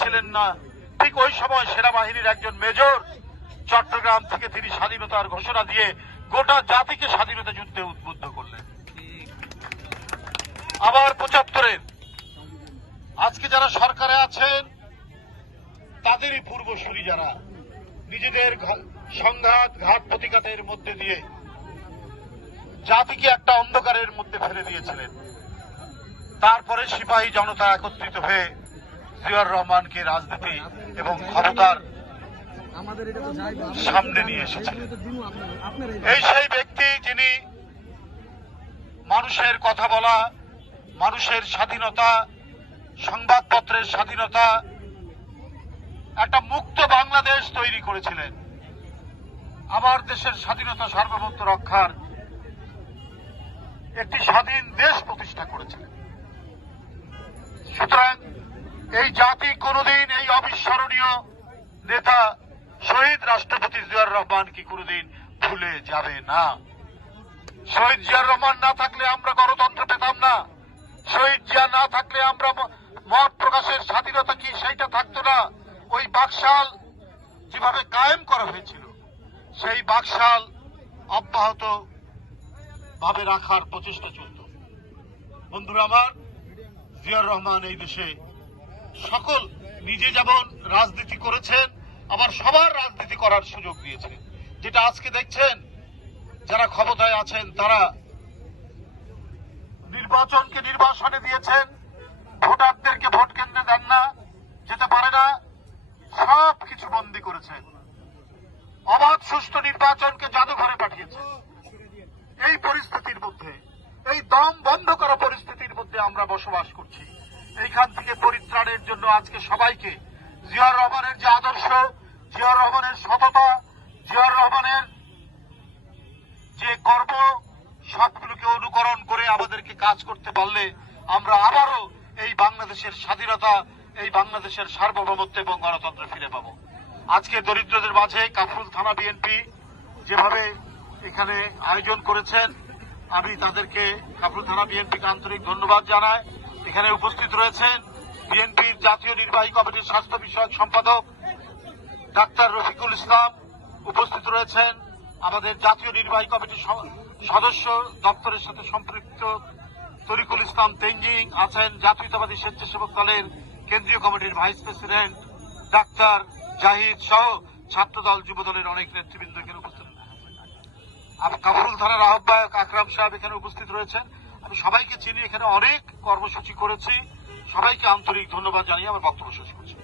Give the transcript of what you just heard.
ছিলেন না। ঠিক ওই সময় সেনাবাহিনীর একজন মেজর চট্টগ্রাম থেকে তিনি স্বাধীনতার ঘোষণা দিয়ে গোটা জাতিকে স্বাধীনতা যুদ্ধে উদ্বুদ্ধ করলেন। আবার পঁচাত্তরের আজকে যারা সরকারে আছেন, তাদেরই পূর্বসূরি যারা, নিজেদের সংঘাত, ঘাত প্রতিঘাতের মধ্যে দিয়ে জাতিকে একটা অন্ধকারের মধ্যে ফেলে দিয়েছিলেন। তারপরে সিপাহী জনতা একত্রিত হয়ে জিয়ার রহমানকে রাজনীতি এবং ক্ষমতার সামনে নিয়ে এসেছে। এই সেই ব্যক্তি যিনি মানুষের কথা বলা, মানুষের স্বাধীনতা, সংবাদপত্রের স্বাধীনতা, একটা মুক্ত বাংলাদেশ তৈরি করেছিলেন আমার দেশের স্বাধীনতা সার্বভৌমত্ব রক্ষার একটি স্বাধীন দেশ প্রতিষ্ঠা করেছিলেন সুতরাং এই জাতি কোনোদিন, এই অবিস্মরণীয় নেতা শহীদ রাষ্ট্রপতি জিয়ার রহমান কি কোনোদিন ভুলে যাবে না? শহীদ জিয়ার রহমান না থাকলে আমরা গণতন্ত্র পেতাম না। শহীদ জিয়া না থাকলে আমরা মত প্রকাশের স্বাধীনতা কি সেইটা থাকতো না। ওই বাকশাল যেভাবে কায়েম করা হয়েছিল, সেই বাকশাল অব্যাহত ভাবে রাখার প্রচেষ্টা চলত। বন্ধুরা আমার, জিয়াউর রহমান এই দেশে সকল নিজে যেমন রাজনীতি করেছেন, আবার সবার রাজনীতি করার সুযোগ দিয়েছেন। যেটা আজকে দেখছেন, যারা ক্ষমতায় আছেন তারা নির্বাচনকে নির্বাসনে দিয়েছেন, ভোটারদেরকে ভোট কেন্দ্রে দেন না, যেতে পারে না, সব কিছু বন্দি করেছেন। অবাধ সুষ্ঠু নির্বাচনকে জাদুঘরে পাঠিয়েছেন। এই পরিস্থিতির মধ্যে, এই দম বন্ধ করা পরিস্থিতির মধ্যে আমরা বসবাস করছি। এইখান থেকে পরিত্রাণের জন্য আজকে সবাইকে জিয়াউর রহমানের যে আদর্শ, জিয়াউর রহমানের সততা, জিয়াউর রহমানের যে কর্ম সবগুলোকে অনুকরণ করে আমাদেরকে কাজ করতে পারলে আমরা আবারও এই বাংলাদেশের স্বাধীনতা, এই বাংলাদেশের সার্বভৌমত্ব এবং গণতন্ত্র ফিরে পাবো। আজকে দরিদ্রদের মাঝে কাফরুল থানা বিএনপি যেভাবে এখানে আয়োজন করেছেন, আমি তাদেরকে কাফরুল থানা বিএনপিকে আন্তরিক ধন্যবাদ জানাই। এখানে উপস্থিত রয়েছেন বিএনপির জাতীয় নির্বাহী কমিটির স্বাস্থ্য বিষয়ক সম্পাদক ডাক্তার রফিকুল ইসলাম। উপস্থিত রয়েছেন আমাদের জাতীয় নির্বাহী কমিটির সদস্য দপ্তরের সাথে সম্পৃক্ত তরিকুল ইসলাম তেঞ্জিং আছেন জাতীয়তাবাদী স্বেচ্ছাসেবক দলের কেন্দ্রীয় কমিটির ভাইস প্রেসিডেন্ট ডাক্তার জাহিদ সহ ছাত্রদল যুবদলের অনেক নেতৃবৃন্দ এখানে উপস্থিত। কাফরুল থানার আহ্বায়ক আকরাম সাহেব এখানে উপস্থিত রয়েছেন। আমি সবাইকে চিনি, এখানে অনেক কর্মসূচি করেছি সবাইকে আন্তরিক ধন্যবাদ জানিয়ে আমার বক্তব্য শেষ করছি।